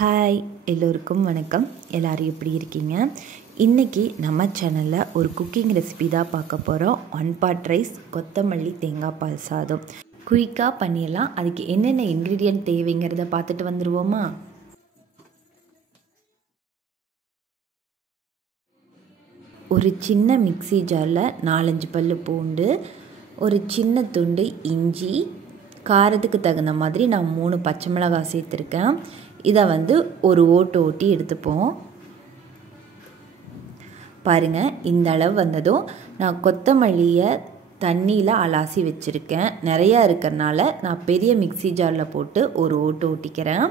Hi எல்லோருக்கும் வணக்கம். எல்லாரும் எப்படி இருக்கீங்க? இன்றைக்கி நம்ம சேனலில் ஒரு குக்கிங் ரெசிபி தான் பார்க்க போகிறோம். 1 pot ரைஸ், கொத்தமல்லி தேங்காய் பால் சாதம். குயிக்காக பண்ணிடலாம். அதுக்கு என்னென்ன இன்க்ரீடியன்ட் தேவைங்கிறத பார்த்துட்டு வந்துடுவோமா? ஒரு சின்ன மிக்ஸி ஜாரில் 4-5 பல் பூண்டு, ஒரு சின்ன துண்டு இஞ்சி, காரத்துக்கு தகுந்த மாதிரி நான் 3 பச்சை மிளகாய் சேர்த்துருக்கேன். இதை ஒரு ஓட்டி எடுத்துப்போம். பாருங்கள், இந்த அளவு வந்ததும் நான் கொத்தமல்லியை தண்ணியில் அலாசி வச்சுருக்கேன். நிறையா இருக்கிறனால நான் பெரிய மிக்ஸி ஜாரில் போட்டு ஒரு ஓட்டிக்கிறேன்.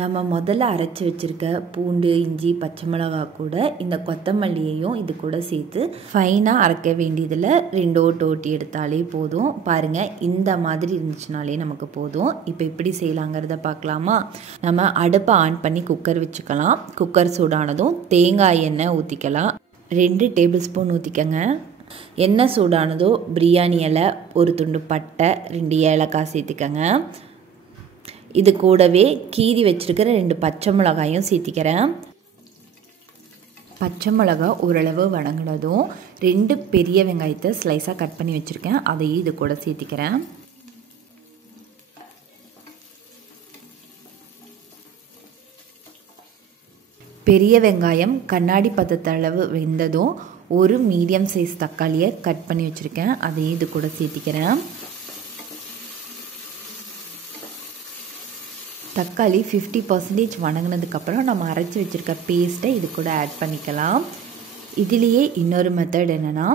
நம்ம முதல்ல அரைச்சி வச்சுருக்க பூண்டு, இஞ்சி, பச்சை மிளகாய் கூட இந்த கொத்தமல்லியையும் இது கூட சேர்த்து ஃபைனாக அரைக்க வேண்டியதில் 2 ஓட்டி எடுத்தாலே போதும். பாருங்கள், இந்த மாதிரி இருந்துச்சுனாலே நமக்கு போதும். இப்போ எப்படி செய்யலாங்கிறத பார்க்கலாமா? நம்ம அடுப்பை ஆன் பண்ணி குக்கர் வச்சுக்கலாம். குக்கர் சூடானதும் தேங்காய் எண்ணெய் ஊற்றிக்கலாம். 2 டேபிள் ஸ்பூன் ஊற்றிக்கங்க. எண்ணெய் சூடானதோ பிரியாணி இலை, ஒரு துண்டு பட்டை, 2 ஏலக்காய் சேர்த்துக்கங்க. இது கூடவே கீறி வச்சுருக்கிற 2 பச்சை மிளகாயும் சேர்த்திக்கிறேன். பச்சை மிளகாய் ஓரளவு வதங்கினதும் 2 பெரிய வெங்காயத்தை ஸ்லைஸாக கட் பண்ணி வச்சுருக்கேன். அதையும் இது கூட சேர்த்திக்கிறேன். பெரிய வெங்காயம் கண்ணாடி பதத்தளவு வெந்ததும் ஒரு மீடியம் சைஸ் தக்காளியை கட் பண்ணி வச்சுருக்கேன். அதையும் இது கூட சேர்த்திக்கிறேன். தக்காளி 50% வதங்கினதுக்கப்புறம் நம்ம அரைச்சி வச்சுருக்க பேஸ்ட்டை இது கூட ஆட் பண்ணிக்கலாம். இதுலேயே இன்னொரு மெத்தட் என்னென்னா,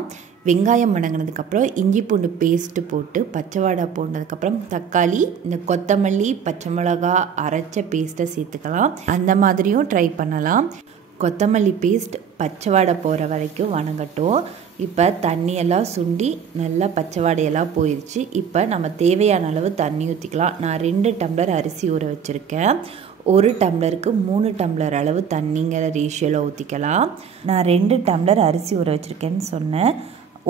வெங்காயம் வதங்கினதுக்கப்புறம் இஞ்சி பூண்டு பேஸ்ட்டு போட்டு பச்சை வாடை போனதுக்கப்புறம் தக்காளி, இந்த கொத்தமல்லி, பச்சை மிளகா அரைச்ச பேஸ்ட்டை சேர்த்துக்கலாம். அந்த மாதிரியும் ட்ரை பண்ணலாம். கொத்தமல்லி பேஸ்ட் பச்சை வாடை போகிற வரைக்கும் வதங்கட்டும். இப்போ தண்ணியெல்லாம் சுண்டி நல்லா பச்சை வாடையெல்லாம் போயிடுச்சு. இப்போ நம்ம தேவையான அளவு தண்ணி ஊற்றிக்கலாம். நான் 2 டம்ளர் அரிசி ஊற வச்சுருக்கேன். 1 டம்ளருக்கு 3 டம்ளர் அளவு தண்ணிங்கிற ரேஷியோவில் ஊற்றிக்கலாம். நான் 2 டம்ளர் அரிசி ஊற வச்சுருக்கேன்னு சொன்னேன்.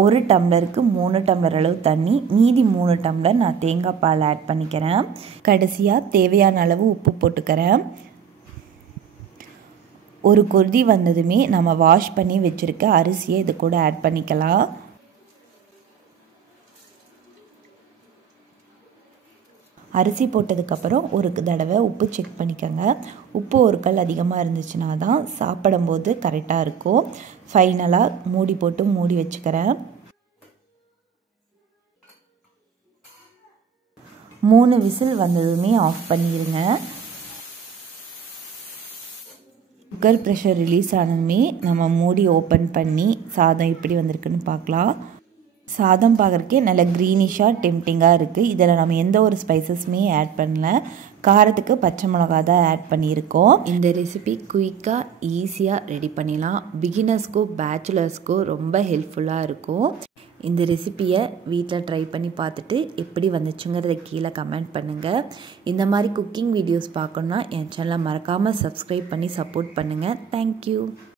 1 டம்ளருக்கு 3 டம்ளர் அளவு தண்ணி, மீதி 3 டம்ளர் நான் தேங்காய் பால் ஆட் பண்ணிக்கிறேன். கடைசியாக தேவையான அளவு உப்பு போட்டுக்கிறேன். ஒரு கொதி வந்ததுமே நம்ம வாஷ் பண்ணி வச்சுருக்க அரிசியை இது கூட ஆட் பண்ணிக்கலாம். அரிசி போட்டதுக்கப்புறம் ஒரு தடவை உப்பு செக் பண்ணிக்கோங்க. உப்பு ஒரு கல் அதிகமாக இருந்துச்சுன்னா தான் சாப்பிடும்போது கரெக்டாக இருக்கும். ஃபைனலாக மூடி போட்டு மூடி வச்சுக்கிறேன். 3 விசில் வந்ததுமே ஆஃப் பண்ணிடுங்க. குக்கர் ப்ரெஷர் ரிலீஸ் ஆனதுமே நம்ம மூடி ஓப்பன் பண்ணி சாதம் எப்படி வந்திருக்குன்னு பார்க்கலாம். சாதம் பார்க்குறக்கே நல்ல க்ரீனிஷாக டெம்டிங்காக இருக்குது. இதில் நம்ம எந்த ஒரு ஸ்பைசஸுமே ஆட் பண்ணல. காரத்துக்கு பச்சை மிளகா தான் ஆட் பண்ணியிருக்கோம். இந்த ரெசிபி குயிக்காக ஈஸியாக ரெடி பண்ணிடலாம். பிகினர்ஸ்க்கும் பேச்சுலர்ஸ்க்கும் ரொம்ப ஹெல்ப்ஃபுல்லாக இருக்கும். இந்த ரெசிப்பியை வீட்டில் ட்ரை பண்ணி பார்த்துட்டு எப்படி வந்துச்சுங்கிறத கீழே கமெண்ட் பண்ணுங்கள். இந்த மாதிரி குக்கிங் வீடியோஸ் பார்க்கணுன்னா என் சேனலை மறக்காமல் சப்ஸ்கிரைப் பண்ணி சப்போர்ட் பண்ணுங்கள். தேங்க்யூ.